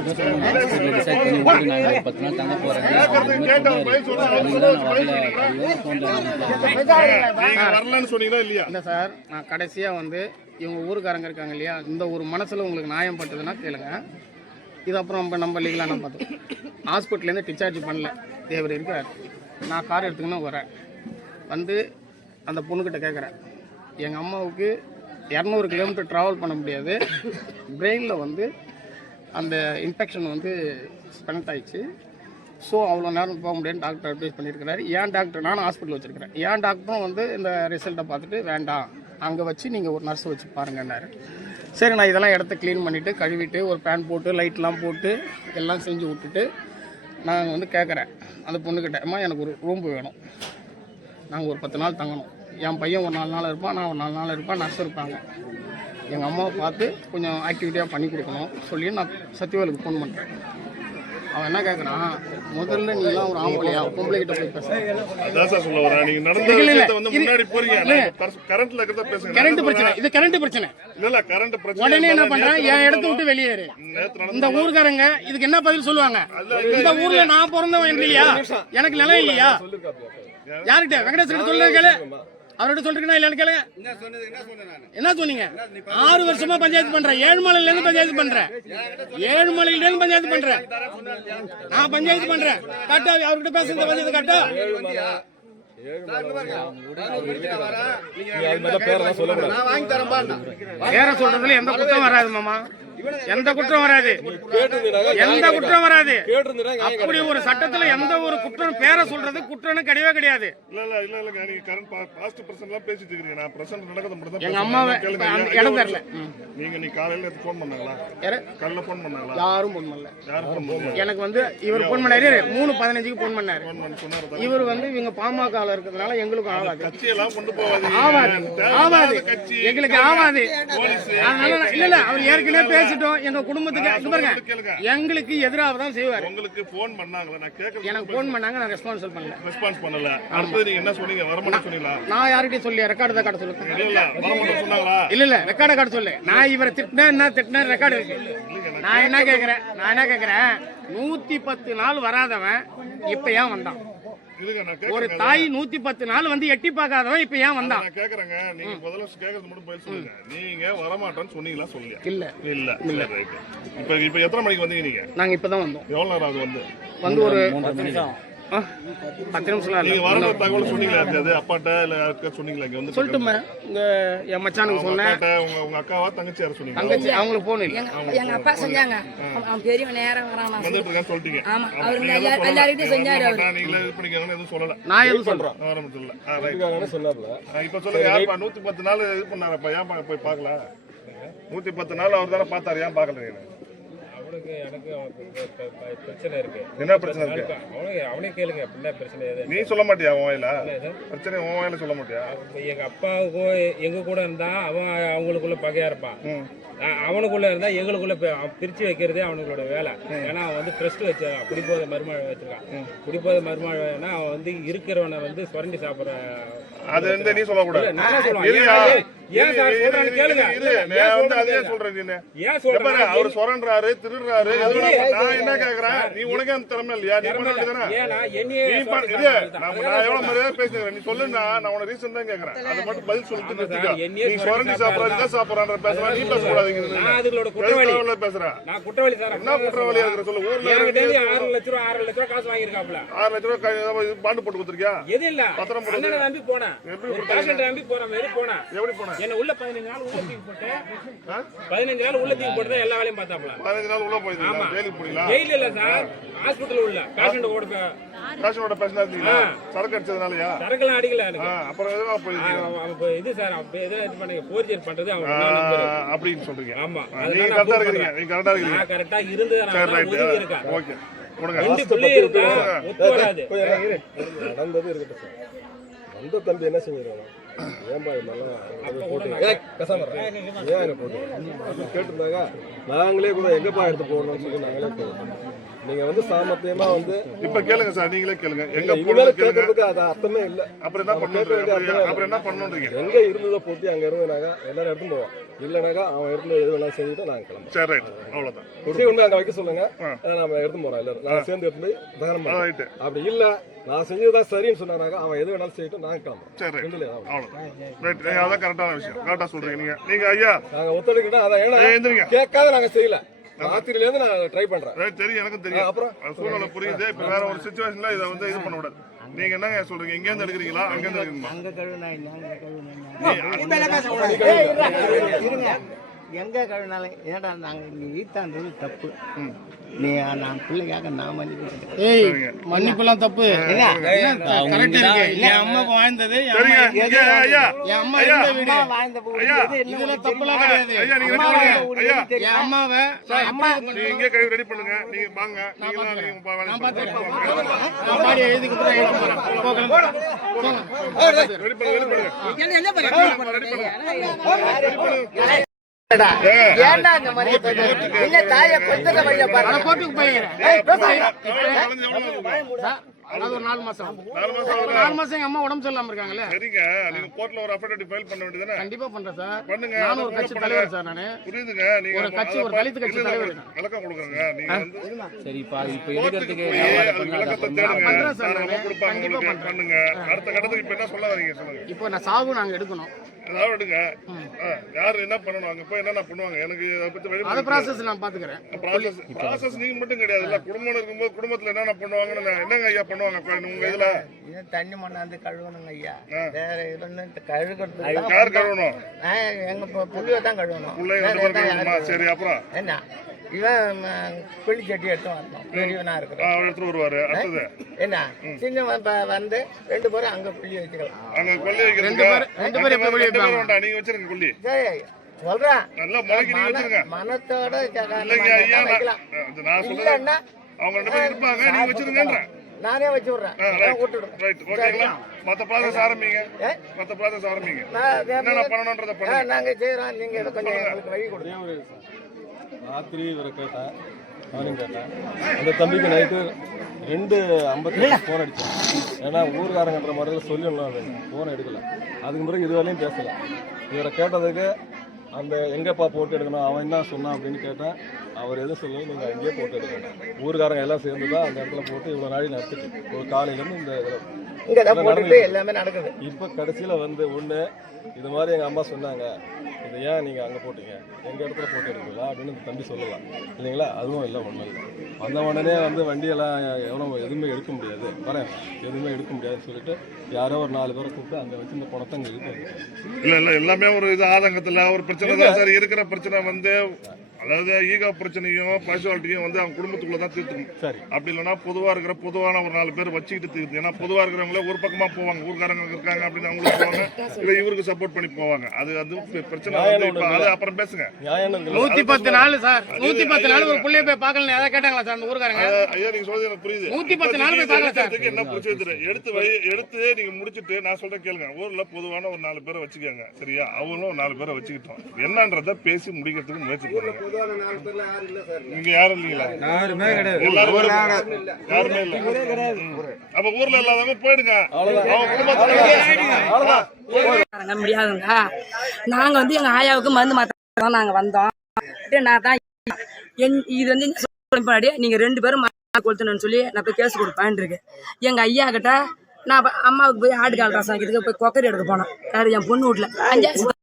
இல்லை சார், நான் கடைசியாக வந்து இவங்க ஊருக்காரங்க இருக்காங்க இல்லையா, இந்த ஒரு மனசில் உங்களுக்கு நியாயம் பட்டதுன்னா கேளுங்க. இது அப்புறம் நம்ம லீகலாக நான் பார்த்தோம். ஹாஸ்பிட்டல்லேருந்து டிஸ்சார்ஜ் பண்ணல, தேவர் இருக்கிறார். நான் கார் எடுத்துக்கின்னு வரேன். வந்து அந்த பொண்ணுக்கிட்ட கேட்குறேன், எங்கள் அம்மாவுக்கு 200 கிலோமீட்டர் ட்ராவல் பண்ண முடியாது, பிரெயினில் வந்து அந்த இன்ஃபெக்ஷன் வந்து ஸ்பெண்ட் ஆயிடுச்சு, ஸோ அவ்வளோ நேரம் போக முடியாதுன்னு டாக்டர் அட்வைஸ் பண்ணியிருக்கிறாரு. ஏன் டாக்டர், நானும் ஹாஸ்பிட்டல் வச்சுருக்கிறேன், ஏன் டாக்டரும் வந்து இந்த ரிசல்ட்டை பார்த்துட்டு வேண்டாம், அங்கே வச்சு நீங்கள் ஒரு நர்ஸை வச்சு பாருங்கன்னாரு. சரி, நான் இதெல்லாம் இடத்த க்ளீன் பண்ணிவிட்டு கழுவிட்டு ஒரு பேன் போட்டு லைட்லாம் போட்டு எல்லாம் செஞ்சு விட்டுட்டு நாங்கள் வந்து கேட்குறேன் அந்த பொண்ணுக்கிட்ட, அம்மா எனக்கு ஒரு ரூம் வேணும், நாங்கள் ஒரு 10 நாள் தங்கணும், என் பையன் ஒரு 4 நாள் இருப்பான், நான் ஒரு 4 நாள் இருப்பேன், நர்ஸ் இருப்பாங்க, எங்கள் அம்மாவை பார்த்து கொஞ்சம் ஆக்டிவிட்டியாக பண்ணி கொடுக்கணும் சொல்லி நான் சத்யவேலுக்கு ஃபோன் பண்ணுறேன். அவன் என்ன கேட்குறான், முதல்ல நீலாம் ஒரு ஆம்பளையா பொம்பளை கிட்ட போய் பேச. கரண்ட் பிரச்சனை, இது கரண்ட் பிரச்சனை. உடனே என்ன பண்றேன், என் இடத்த விட்டு வெளியேறு. இந்த ஊர்காரங்க இதுக்கு என்ன பதில் சொல்லுவாங்க? இந்த ஊர்ல நான் பிறந்தவன் இல்லையா, எனக்கு நிலம் இல்லையா? யாருக்கிட்ட? வெங்கடேஸ்வரன் சொல்லுங்க கேளு, அவர்கிட்ட சொல்றீங்கன்னா இல்லைன்னு கேளுங்க. என்ன சொன்னீங்க? 6 வருஷமா பஞ்சாயத்து பண்றேன், ஏழுமலையில இருந்து பஞ்சாயத்து பண்றேன், ஏழுமலையில இருந்து பஞ்சாயத்து பண்றேன், நான் பஞ்சாயத்து பண்றேன். கட்டா அவர்கிட்ட பேசுறது பஞ்சாயத்து கட்டா. பேர சொல்றதுல எந்த குற்றம் வராது மாமா, எந்த குற்றம் வராது, எந்த குற்றம் வராது. அப்படி ஒரு சட்டத்துல எந்த ஒரு குற்றம் பேரை சொல்றது குற்றம் கிடையவே கிடையாது. எங்க அம்மாவை இடம் தரல. யாரும் போன் பண்ணல. எனக்கு வந்து இவர் போன் பண்ணாரு, 3:15க்கு போன் பண்ணாரு. இவர் வந்து இவங்க பாமக இருக்கிறதுனால எங்களுக்கும் ஆகாது, ஆகாது, எங்களுக்கு ஆகாது. அதனால இல்ல அவர் ஏற்கனவே பேசிட்டோம், எங்க குடும்பத்துக்கு பாருங்க, எங்களுக்கு எதிராக தான் செய்வார். உங்களுக்கு போன் பண்ணாங்களா? நான் கேக்குறேன். எனக்கு போன் பண்ணாங்க, நான் ரெஸ்பான்ஸ் பண்ணல. அடுத்து நீங்க என்ன சொன்னீங்க? வரமாட்டேன்னு சொன்னீங்களா? நான் யார்கிட்டயும் சொல்லி ரெக்கார்ட் தான் காட்ட சொல்லுங்க. இல்ல வரமாட்டேன்னு சொன்னாங்களா? இல்ல ரெக்கார்ட் காட்ட சொல்லு. நான் இவரை திட்டினா ரெக்கார்ட் இருக்கு. நான் என்ன கேக்குறேன், 110 நாள் வராதவன் இப்ப ஏன் வந்தான்? ஒரு தாய் 110 நாள் வந்து எட்டி பார்க்காதவன் இப்ப ஏன் வந்தான்? கேக்குறேங்க, நீங்க முதல்ல கேக்குறது மட்டும் பதில் சொல்லுங்க. நீங்க வரமாட்டேன்னு சொன்னீங்களா? சொல்லுங்க. இல்ல இப்ப எத்தனை மணிக்கு வந்தீங்க நீங்க? நாங்க இப்பதான் வந்தோம். எவ்வளவு நேரம் ஆகுது வந்து ஒரு 10 நிமிஷம். 10 நிமிஷம். நீங்க வர தகவல் சொன்னீங்களா? அது அப்பாட்ட இல்ல யாருக்கு சொன்னீங்களா? இங்க வந்து சொல்லிட்டுமே உங்க என் மச்சானுக்கு சொன்னேன். உங்க அக்காவா தங்கச்சி யார சொன்னீங்க? தங்கச்சி. அவங்களுக்கு போன் இல்ல. எங்க அப்பா செஞ்சாங்க. அவன் பெரியவன் நேரா வரான். வந்துட்டு இருக்கான்னு சொல்லிட்டீங்க. ஆமா, அவர் எல்லாரையும் செஞ்சாரு. அவர் நீங்களே இது பண்ணிக்கறேன்னு எதுவும் சொல்லல. நான் எதுவும் சொல்றேன். ஆரம்பத்துல ரைட்காரனே சொன்னாப்ல. இப்ப சொல்லுங்க, யார் 110 நாள் இது பண்ணாரப்பா, ஏன் போய் பார்க்கல? 110 நாள் அவர் தான பார்த்தாரு, ஏன் பார்க்கல நீங்க? எனக்கு பிரச்சனை இருக்கு. என்ன பிரச்சனை இருக்கு? அவனே கேளுங்க, என்ன பிரச்சனை? நீ சொல்ல மாட்டியா? உன் வாயில பிரச்சனை உன் வாயில சொல்ல மாட்டியா? எங்க அப்பாவுக்கோ எங்க கூட இருந்தா அவன் அவங்களுக்குள்ள பகையா இருப்பான், அவனுக்குள்ள இருந்தா எங்களுக்குள்ள பிரிச்சு வைக்கிறதே அவனுங்களோட வேலை. ஏன்னா அவன் வந்து ட்ரஸ்ட் வச்ச குடிபோதை மருமழை வச்சிருக்கான். குடிபோதை மருமழைனா அவன் வந்து இருக்கிறவனை வந்து சுரண்டி சாப்பிட்ற. அது வந்து நீ சொல்லக்கூடாது. நான் சொல்லுவேன். ஏன் சார் சொல்றான்னு கேளுங்க. நான் வந்து அதே சொல்றேன். நீ ஏன் சொல்ற? அவர் சுரண்றாரு, திருடுறாரு. நான் என்ன கேக்குறேன், நீ உனக்கு அந்த திறமை இல்லையா? நீ பண்ண வேண்டியதானே? ஏனா என்னையே நான் எவ்வளவு மரியாதை பேசுறேன், நீ சொல்லுன்னா நான் உன ரீசன் தான் கேக்குறேன். அது மட்டும் பதில் சொல்லிட்டு நிறுத்திக்க. நீ சுரண்டி சாப்பிடுறா சாப்பிடுறான்ற பேசுறா, நீ பேச கூடாதுங்க. நான் அதுகளோட குற்றவாளி பேசுறேன். நான் குற்றவாளி சார். என்ன குற்றவாளியா இருக்கிற சொல்லு. ஊர்ல 6 லட்சம் ரூபாய் காசு வாங்கிருக்காப்ல. 6 லட்சம் ரூபாய் பாண்டு போட்டு கொடுத்திருக்கியா? எது இல்ல, பத்திரம் போட்டு நம்பி போனேன். பேஷண்ட் நம்பி போறேன். எப்படி போனேன்? என்ன உள்ள 15 நாள் உள்ள தூக்கி போட்டு 15 நாள் உள்ள தூக்கி போட்டு எல்லா வேலையும் பார்த்தாப்ல. 15 நாள் உள்ள போயிடுங்க. ஜெயிலுக்கு போறீங்களா? ஜெயில இல்ல சார், ஹாஸ்பிடல்ல உள்ள பேஷண்டோட பேசினா இருந்தீங்களா? சரக்கு அடிச்சதுனாலயா? சரக்குலாம் அடிக்கல. அப்புறம் எதுவா போயிடுங்க இது சார். எதை இது பண்ணீங்க? போர்ஜர் பண்றது அவங்க அப்படின்னு சொல்றீங்க. ஆமா, நீங்க கரெக்டா இருக்கீங்க. நீங்க கரெக்டா இருக்கீங்க. நான் கரெக்டா இருந்து நான் ஒதுங்கி இருக்கேன். ஓகே, கொடுங்க. ரெண்டு பிள்ளை இருந்தா ஒத்து வராது. நடந்தது இருக்கட்டும் சார். அந்த தம்பி என்ன செஞ்சிருக்காங்க? ஏன்பா இதெல்லாம் கேட்டிருந்தாங்க. நாங்களே கூட எங்கப்பா எடுத்து போடணும்னு சொல்லி நாங்களே போடுவோம். நீங்க வந்து சாமர்த்தியமா வந்து இப்ப கேளுங்க சார், நீங்களே கேளுங்க. எங்க கேட்கறதுக்கு அது அர்த்தமே இல்ல. அப்புறம் என்ன பண்ணுறீங்க? அப்புறம் என்ன பண்ணணும்ன்றீங்க? எங்க இருந்ததை போட்டி அங்க இருந்ததுனாங்க எல்லாரும் எடுத்து போவோம். இல்லைனாக்கா அவன் எடுத்து எது வேணாலும் செஞ்சுட்டு நாங்கள் கிளம்புறோம். சரி ரைட் அவ்வளோதான் கொண்டு அங்கே வைக்க சொல்லுங்க, அதை நம்ம எடுத்து போகிறோம். இல்லை நான் சேர்ந்து எடுத்து போய் தகனம் பண்ணுறோம். ரைட்டு அப்படி இல்லை நான் செஞ்சதுதான் சரின்னு சொன்னாக்கா அவன் எது வேணாலும் செய்யிட்டு நாங்கள் கிளம்புறோம். சரி ரைட் ரெண்டுல ஏதாவது அவ்வளோதான் ரைட். நீங்கள் அதான் கரெக்டான விஷயம், கரெக்டாக சொல்கிறீங்க. நீங்கள் ஐயா நாங்கள் ஒத்துழைக்கிட்டா அதான் ஏன்னா எழுந்திரிங்க. கேட்காத நாங்கள் செய்யல. ராத்திரிலேருந்து நான் ட்ரை பண்ணுறேன். ரைட் தெரியும், எனக்கும் தெரியும். அப்புறம் சூழ்நிலை புரியுது. இப்போ வேற ஒரு சுச்சுவேஷனில் இதை வந்து இது பண்ண விடாது. நீங்கள் என்னங்க சொல்கிறீங்க? இங்கேருந்து எடுக்கிறீங்களா அங்கேருந்து எடுக்கிறீங்களா? எங்க கழுவினாலும் ஏடா நாங்க இங்க ஈத்தான்றது தப்பு. நீ நான் பிள்ளைக்காக நான் மன்னிப்பு மன்னிப்புலாம் தப்பு. கரெக்ட் இருக்கு. என் அம்மாக்கு வாழ்ந்தது சரிங்க ஐயா என் அம்மா இருந்த வீடு. வாழ்ந்த ஐயா இதுல தப்புலாம் கிடையாது. ஐயா நீங்க ரெடி பண்ணுங்க. ஐயா என் அம்மாவை அம்மா நீங்க இங்கே கை ரெடி பண்ணுங்க. நீங்க வாங்க. நீங்க நான் பாத்துக்கிறேன். நான் பாடி எழுதி கொடுத்து ரெடி பண்ணுங்க. ரெடி பண்ணுங்க. ரெடி பண்ணுங்க. ஏன்டா இந்த மாதிரி இல்ல தாயை கொஞ்சம் வழியா பாருங்க. கோர்ட்டுக்கு போயிருக்கேன். அது ஒரு 4 மாசம். 4 மாசம் எங்க அம்மா உடம்பு சரியில்லாம இருக்காங்கல்ல. சரிங்க, நீங்க கோர்ட்ல ஒரு அஃபிடவிட் ஃபைல் பண்ண வேண்டியதானே? கண்டிப்பா பண்றேன் சார். பண்ணுங்க. நானும் ஒரு கட்சி தலைவர் சார். நானு புரியுதுங்க. நீங்க ஒரு கட்சி, ஒரு தலித் கட்சி தலைவர். விளக்கம் கொடுங்க. நீங்க வந்து சரிப்பா இப்ப எடுக்கிறதுக்கு விளக்கத்தை தேடுங்க. பண்றேன் சார். நான் கொடுப்பாங்க கண்டிப்பா உங்களுக்கு. பண்ணுங்க. அடுத்த கட்டத்துக்கு இப்ப என்ன சொல்ல வரீங்க சொல்லுங்க. இப்போ நான் சாவு நாங்க எடுக்கணும். அதாவது எடுங்க. யார் என்ன பண்ணணும், அங்க போய் என்னென்ன பண்ணுவாங்க எனக்கு அதை பத்தி வழி அத ப்ராசஸ் நான் பாத்துக்கிறேன். ப்ராசஸ் நீங்க மட்டும் கிடையாது. இல்ல குடும்பம் இருக்கும்போது குடும்பத்துல என்னென்ன பண்ணுவாங்கன்னு என்னங்க ஐயா பண்ணுவாங்க உங்க இதுல? இது தண்ணி மண்ணாந்து கழுவணுங்க ஐயா. வேற இது கழுவுறது யார் கழுவணும்? எங்க புள்ளிய தான் கழுவணும். பிள்ளைங்க. சரி அப்புறம் என்ன இவன் பிள்ளி சட்டி எடுத்து வரணும். பெரியவனா இருக்கிறான் அவர் எடுத்துட்டு வருவாரு. அடுத்தது என்ன சின்னவன் வந்து 2 பேரும் அங்க புள்ளி வச்சுக்கலாம். அங்க கொல்லி வைக்கிறதுக்கு 2 பேர் எப்படி வேண்டாம். நீங்க வச்சிருங்க கொல்லி. சரி சொல்றேன். நல்லா முளைக்கு நீங்க வச்சிருங்க. மனத்தோட இல்லைங்க ஐயா நான் சொல்றேன். அவங்க 2 பேரும் இருப்பாங்க. நீங்க வச்சிருங்கன்றேன். நானே வச்சு விடுறேன். விட்டுடுறேன். ரைட் ஓகேங்களா? மத்த ப்ராசஸ் ஆரம்பிங்க. மத்த ப்ராசஸ் ஆரம்பிங்க. என்னென்ன பண்ணணும்ன்றத பண்ணுங்க. நாங்க செய்யறோம். நீங்க இதை கொஞ்சம் எங்களுக்கு வழி கொடுங்க. ராத்திரி இவரை கேட்டேன், அவனையும் கேட்டேன். அந்த தம்பிக்கு நைட்டு 2:50 ஃபோன் அடித்தேன். ஏன்னா ஊருக்காரங்கன்ற முறையில் சொல்லணும், ஃபோன் எடுக்கலை. அதுக்கு பிறகு இதுவரையும் பேசலை. இவரை கேட்டதுக்கு அந்த எங்கேப்பா போட்டு எடுக்கணும், அவன் என்ன சொன்னான் அப்படின்னு கேட்டேன். அவர் எதுவும் சொல்லலை, நீங்கள் அங்கேயே போட்டு எடுக்கணும். ஊருக்காரங்க எல்லாம் சேர்ந்து தான் அந்த இடத்துல போட்டு இவ்வளோ நாளை நடத்திட்டு ஒரு காலையிலேருந்து இந்த இதில் எல்லாமே நடக்குது. இப்போ கடைசியில் வந்து ஒன்று இது மாதிரி எங்கள் அம்மா சொன்னாங்க, இதை ஏன் நீங்கள் அங்கே போட்டீங்க, எங்கள் இடத்துல போட்டு எடுக்கலாம் அப்படின்னு இந்த தம்பி சொல்லலாம் இல்லைங்களா? அதுவும் இல்லை, ஒன்றும் இல்லை. வந்த உடனே வந்து வண்டியெல்லாம் எதுவுமே எடுக்க முடியாது, வரேன் எதுவுமே எடுக்க முடியாதுன்னு சொல்லிட்டு யாரோ ஒரு 4 பேரை கூப்பிட்டு அங்கே வச்சு இந்த பணத்தை அங்கே இருக்கு. இல்லை எல்லாமே ஒரு இது ஆதங்கத்தில் ஒரு பிரச்சனை தான் சார். இருக்கிற பிரச்சனை வந்து அதாவது ஈகோ பிரச்சனையும் பர்சுவாலிட்டியும் வந்து அவங்க குடும்பத்துக்குள்ள தான் தீர்த்துக்கணும். சரி, அப்படி இல்லைன்னா பொதுவாக இருக்கிற பொதுவான ஒரு 4 பேர் வச்சுக்கிட்டு தீர்த்து. ஏன்னா பொதுவாக இருக்கிறவங்களே ஒரு பக்கமாக போவாங்க, ஊர்காரங்க இருக்காங்க அப்படின்னு அவங்களுக்கு போவாங்க, இல்லை இவருக்கு சப்போர்ட் பண்ணி போவாங்க. அது பிரச்சனை வந்து அது அப்புறம் பேசுங்க. 110 நாள் சார், 110 நாள் ஒரு புள்ளைய போய் பார்க்கல. எதை கேட்டாங்களா சார் அந்த ஊருக்காரங்க? ஐயா நீங்க சொல்றது எனக்கு புரியுது. 110 நாள் போய் பார்க்கல சார். என்ன பிரச்சனை எடுத்து நீங்க முடிச்சுட்டு நான் சொல்றேன் கேளுங்க. ஊர்ல பொதுவான ஒரு 4 பேரை வச்சுக்கோங்க, சரியா? அவங்களும் 4 பேரை வச்சுக்கிட்டோம். என்னன்றத பேசி முடிக்கிறதுக்கு முயற்சி பண்ணுங்க. நீங்க யாரும் இல்லீங்களா? யாருமே கிடையாது. யாருமே இல்ல. அப்ப ஊர்ல இல்லாதவங்க போயிடுங்க. முடியாதுங்க. நாங்க வந்து எங்க ஆயாவுக்கு மருந்து மாத்த நாங்க வந்தோம். நான் தான் இது வந்து முன்னாடி நீங்க 2 பேரும் கொளுத்தணும்னு சொல்லி நான் போய் கேஸ் கொடுப்பேன் இருக்கு. எங்க ஐயா கிட்ட நான் அம்மாவுக்கு போய் ஆடு கால் ரசம் வைக்கிறதுக்கு போய் கொக்கரி எடுக்க போனேன். யாரு என் பொண்ணு வீட்டுல 5